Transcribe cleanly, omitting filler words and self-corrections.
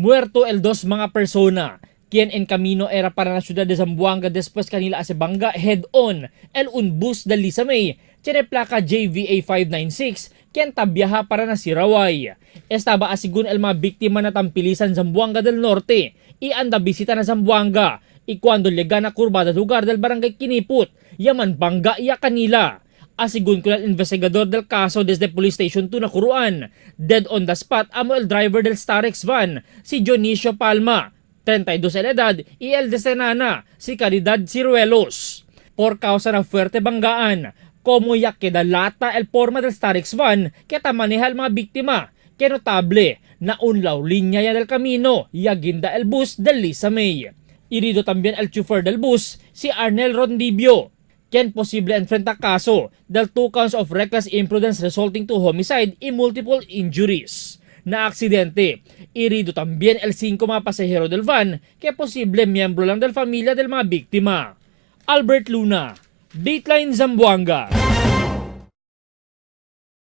Muerto el dos mga persona, quien en camino era para la ciudad de Zamboanga después kanila a Banga head-on el un bus del Lisamay, tiene placa JVA 596, quien tabiyaha para na Siraway. Estaba asigun el mga biktima na tampilisan Zamboanga del Norte, y anda bisita na Zamboanga, y cuando llega na kurbada lugar del barangay Kiniput, yaman bangga iya kanila. Asigun ko el investigador del caso desde Police Station 2 na Kuruan. Dead on the spot amo el driver del Starex van, si Dionisio Palma, 32 el edad, y el de Senana, si Caridad Ciruelos. Por causa ng fuerte banggaan, como ya queda lata el forma del Starex van que maneja el mga biktima, que notable na unlaw linya ya del camino y aginda el bus del Lisamay. Irido también el chauffeur del bus, si Arnel Rondibio, quien posible enfrenta caso del 2 counts of reckless imprudence resulting to homicide y multiple injuries. Na aksidente, irido también el 5 mga pasahero del van que posible miyembro lang del familia del mga biktima. Albert Luna, Dateline Zamboanga.